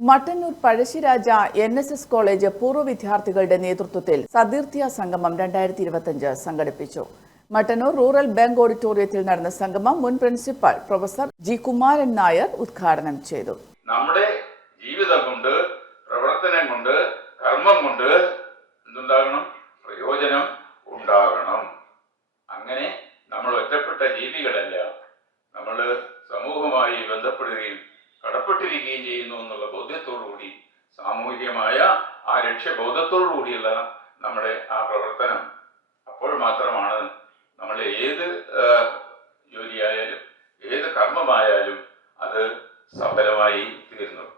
Mattannur Pazhassiraja N S S college പൂർവ വിദ്യാർത്ഥികളുടെ നേതൃത്വത്തിൽ സതീർത്ഥ്യ സംഗമം രണ്ടായിരത്തി ഇരുപത്തിയഞ്ച് സംഘടിപ്പിച്ചു. മട്ടന്നൂർ റൂറൽ ബാങ്ക് ഓഡിറ്റോറിയത്തിൽ നടന്ന സംഗമം മുൻ principal professor G Kumaran Nair ഉദ്ഘാടനം ചെയ്തു. നമ്മുടെ ജീവിതം കൊണ്ട് പ്രവർത്തനം കൊണ്ട് കർമ്മം കൊണ്ട് എന്തുണ്ടാകണം? പ്രയോജനം ഉണ്ടാകണം. അങ്ങനെ നമ്മൾ ഒറ്റപ്പെട്ട ജീവികളല്ല. നമ്മൾ സമൂഹമായി ബന്ധപ്പെടുകയും കടപ്പെട്ടിരിക്കുകയും ചെയ്യുന്നു എന്നുള്ള ബോധ്യത്തോടുകൂടി സാമൂഹികമായ ആ ലക്ഷ്യബോധത്തോടു കൂടിയുള്ള നമ്മുടെ ആ പ്രവർത്തനം അപ്പോൾ മാത്രമാണ് നമ്മൾ ഏത് ജോലിയായാലും ഏത് കർമ്മമായാലും അത് സഫലമായി തീരുന്നത്.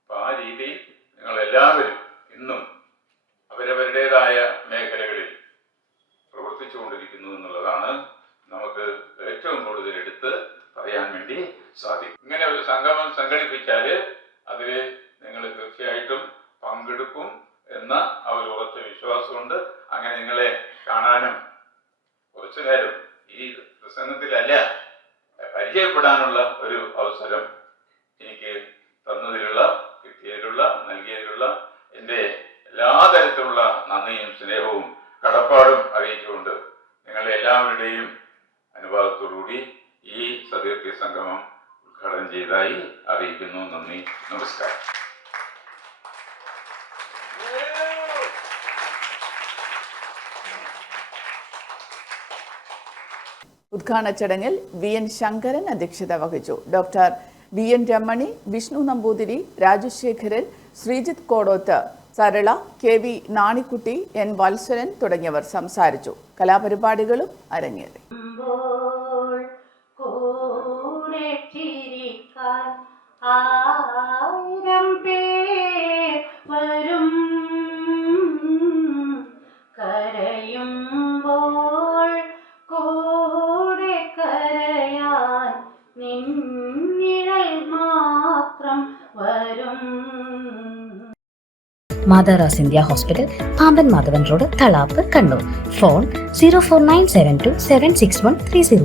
അപ്പൊ ആ രീതിയിൽ നിങ്ങൾ എല്ലാവരും ഇന്നും അവരവരുടേതായ മേഖലകളിൽ പ്രവർത്തിച്ചുകൊണ്ടിരിക്കുന്നു എന്നുള്ളതാണ് നമുക്ക് ഏറ്റവും കൂടുതൽ എടുത്ത് പറയാൻ വേണ്ടി സാധിക്കും. ഇങ്ങനെ ഒരു സംഗമം സംഘടിപ്പിച്ചാൽ അതിൽ നിങ്ങൾ തീർച്ചയായിട്ടും പങ്കെടുക്കും എന്ന ആ ഒരു ഉറച്ച വിശ്വാസമുണ്ട്. അങ്ങനെ നിങ്ങളെ കാണാനും കുറച്ചു നേരം ഈ പ്രസംഗത്തിലല്ല പരിചയപ്പെടാനുള്ള ഒരു അവസരം എനിക്ക് തന്നതിലുള്ള കിട്ടിയതിലുള്ള നൽകിയതിലുള്ള എന്റെ എല്ലാ തരത്തിലുള്ള നന്ദിയും സ്നേഹവും കടപ്പാടും അറിയിച്ചുകൊണ്ട് നിങ്ങളെ എല്ലാവരുടെയും അനുഭവത്തോടുകൂടി ഈ സതീർത്ഥ്യ സംഗമം ഉദ്ഘാടനം ചെയ്തതായി അറിയിക്കുന്നു. നന്ദി. നമസ്കാരം. ഉദ്ഘാടന ചടങ്ങിൽ വി എൻ ശങ്കരൻ അധ്യക്ഷത വഹിച്ചു. Doctor V N Ramani Vishnu Namboothiri Rajasekharan Sreejith Kodoth Sarala K V Nanikutty N Valsaran തുടങ്ങിയവർ സംസാരിച്ചു. കലാപരിപാടികളും അരങ്ങേറി. ആയിരം പേർ വരും. കരയുമ്പോൾ കൂടെ കരയാൻ നിന്നിഴൽ മാത്രം വരും. മാതാറാസ് India hospital Pamban Madhavan road Thalap Kannur phone zero four nine seven two seven six one three zero